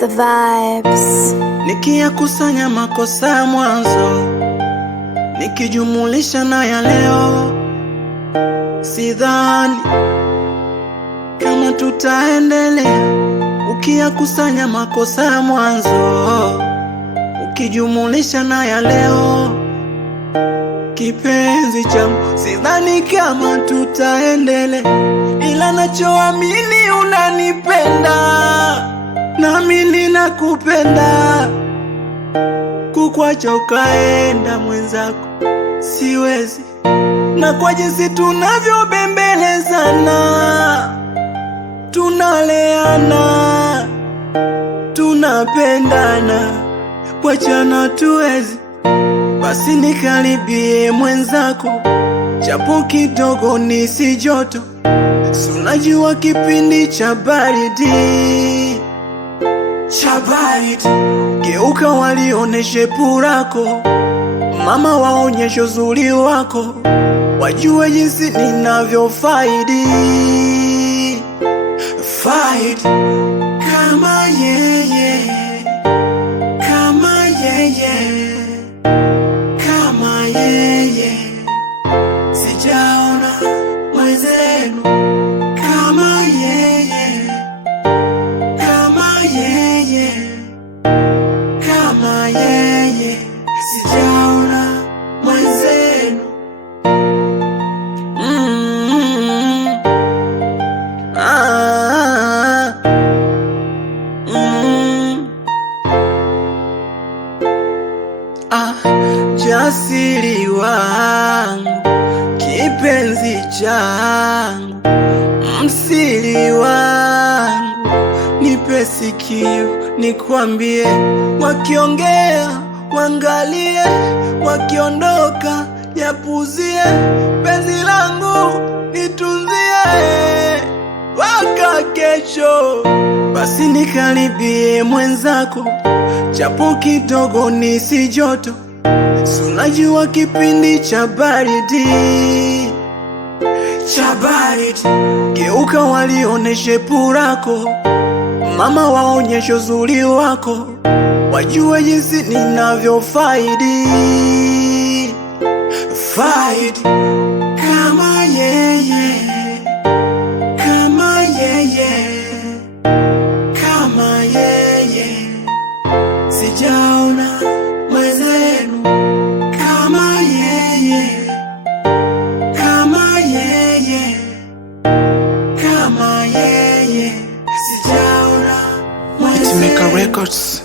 the vibes. Nikiyakusanya makosa ya mwanzo, nikijumulisha na ya leo, sidhani kama tutaendelea. Ukiyakusanya makosa ya mwanzo, ukijumulisha na ya leo, kipenzi changu, sidhani kama tutaendelea. Ila nachoamini unanipenda, nami ninakupenda. Kukwacha ukaenda mwenzako siwezi, na kwa jinsi tunavyobembelezana, tunaleana, tunapendana, kuachana tuwezi. Basi nikaribie mwenzako, japo kidogo nisi joto. Si unajua kipindi cha baridi, geuka walioneshe purako, mama waonyeshe uzuri wako, wajue jinsi ninavyofaidi kama yeye, kama yeye, kama yeye. Sijaona mwenzenu kama yeye, kama yeye, kama yeye. Sijaona mwenzenu. Jasiri wangu, kipenzi changu, msiri wangu, nipe sikio nikwambie. Wakiongea wangalie, wakiondoka yapuzie. Penzi langu nitunzie waka kesho. Basi nikaribie mwenzako, japo kidogo nisi joto. Si unajua kipindi cha baridi, geuka walioneshe purako, mama waonyeshe uzuri wako, wajue jinsi ninavyofaidi kama yeye, kama yeye, kama yeye. Sijaona mwenzenu kama yeye, kama yeye, kama yeye. Sijaona mwenzenu. Hitmaker Records.